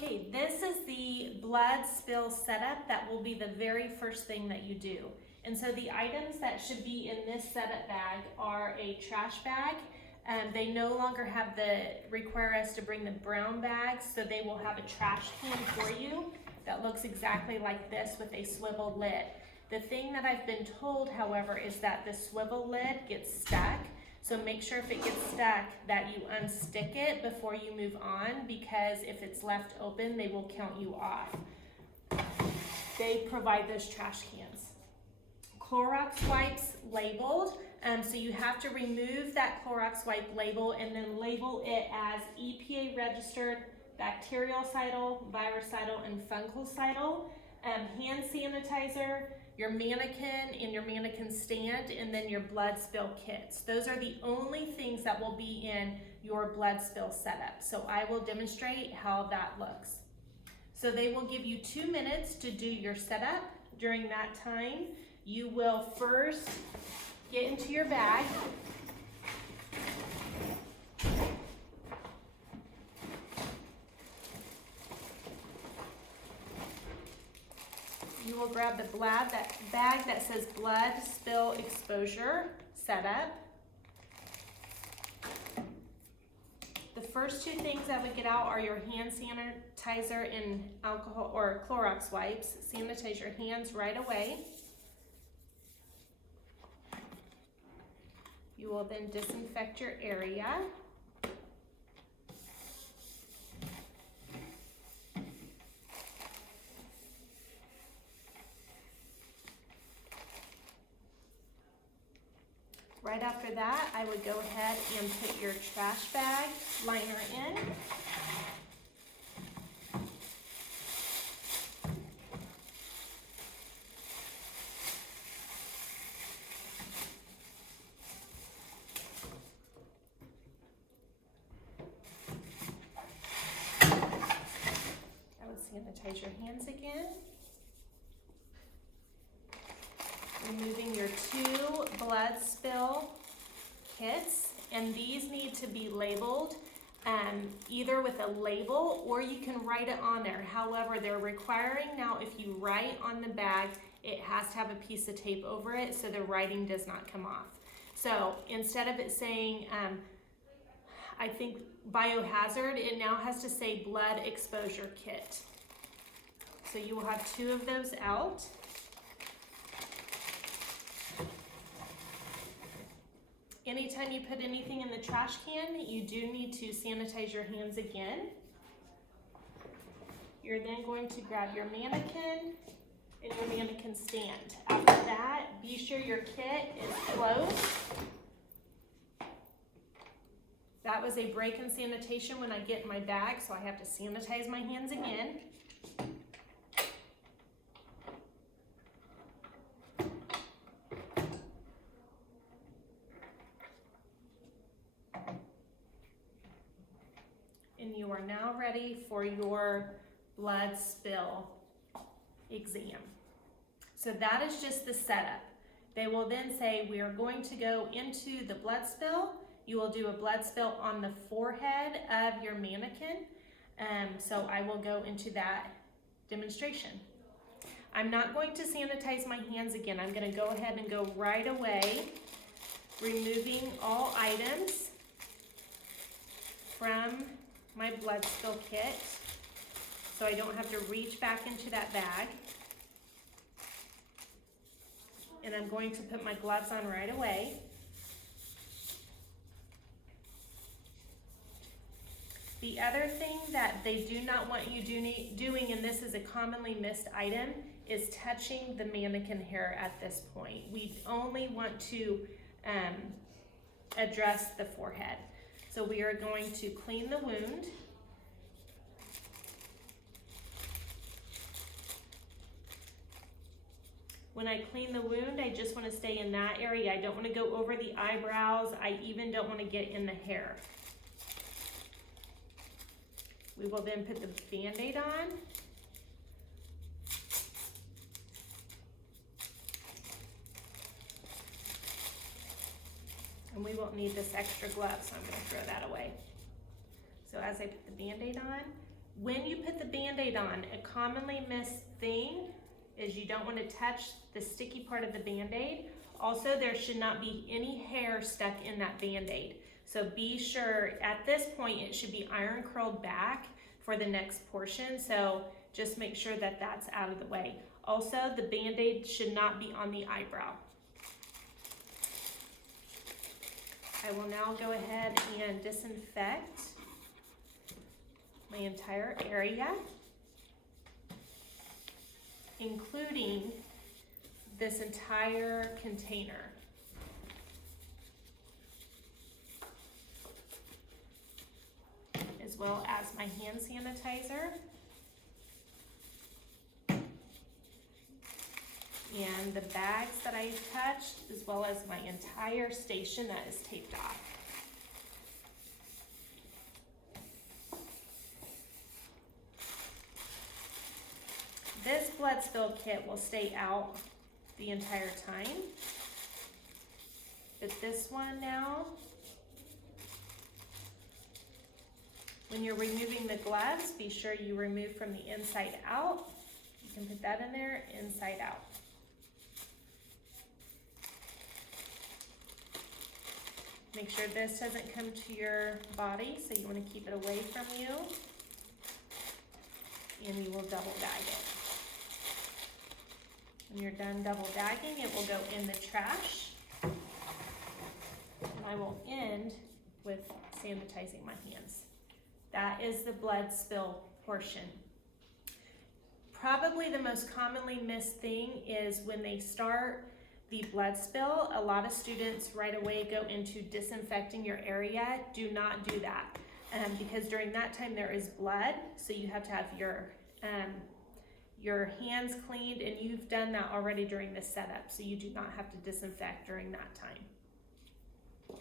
Okay, this is the blood spill setup. That will be the very first thing that you do. And so the items that should be in this setup bag are a trash bag. They no longer require us to bring the brown bags, so they will have a trash can for you that looks exactly like this with a swivel lid. The thing that I've been told, however, is that the swivel lid gets stuck. So make sure if it gets stuck that you unstick it before you move on, because if it's left open, they will count you off. They provide those trash cans. Clorox wipes labeled, so you have to remove that Clorox wipe label and then label it as EPA registered, bactericidal, virucidal, and fungicidal. Hand sanitizer, your mannequin and your mannequin stand, and then your blood spill kits. Those are the only things that will be in your blood spill setup. So I will demonstrate how that looks. So they will give you 2 minutes to do your setup. During that time, you will first get into your bag. You will grab the bag that says blood spill exposure setup. The first two things I would get out are your hand sanitizer and alcohol or Clorox wipes. Sanitize your hands right away. You will then disinfect your area. Right after that, I would go ahead and put your trash bag liner in. I would sanitize your hands again. Removing your 2 blood spill kits, and these need to be labeled either with a label or you can write it on there. However, they're requiring now if you write on the bag, it has to have a piece of tape over it so the writing does not come off. So instead of it saying, I think biohazard, it now has to say blood exposure kit. So you will have 2 of those out. Anytime you put anything in the trash can, you do need to sanitize your hands again. You're then going to grab your mannequin and your mannequin stand. After that, be sure your kit is closed. That was a break in sanitation when I get in my bag, so I have to sanitize my hands again. And you are now ready for your blood spill exam. So that is just the setup. They will then say we are going to go into the blood spill. You will do a blood spill on the forehead of your mannequin. So I will go into that demonstration. I'm not going to sanitize my hands again. I'm going to go ahead and go right away, removing all items from my blood spill kit so I don't have to reach back into that bag. And I'm going to put my gloves on right away. The other thing that they do not want you doing, and this is a commonly missed item, is touching the mannequin hair at this point. We only want to address the forehead. So we are going to clean the wound. When I clean the wound, I just want to stay in that area. I don't want to go over the eyebrows. I even don't want to get in the hair. We will then put the Band-Aid on. And we won't need this extra glove, so I'm going to throw that away. So as I put the Band-Aid on, When you put the Band-Aid on, a commonly missed thing is you don't want to touch the sticky part of the Band-Aid. Also, there should not be any hair stuck in that Band-Aid. So be sure, at this point, it should be iron curled back for the next portion. So just make sure that that's out of the way. Also, the Band-Aid should not be on the eyebrow. I will now go ahead and disinfect my entire area, including this entire container. As well as my hand sanitizer. And the bags that I touched, as well as my entire station that is taped off. This blood spill kit will stay out the entire time. But this one now, when you're removing the gloves, be sure you remove from the inside out. You can put that in there, inside out. Make sure this doesn't come to your body, so you want to keep it away from you. And you will double bag it. When you're done double bagging, it will go in the trash. And I will end with sanitizing my hands. That is the blood spill portion. Probably the most commonly missed thing is when they start the blood spill, a lot of students right away go into disinfecting your area. Do not do that because during that time there is blood, so you have to have your hands cleaned, and you've done that already during the setup, so you do not have to disinfect during that time.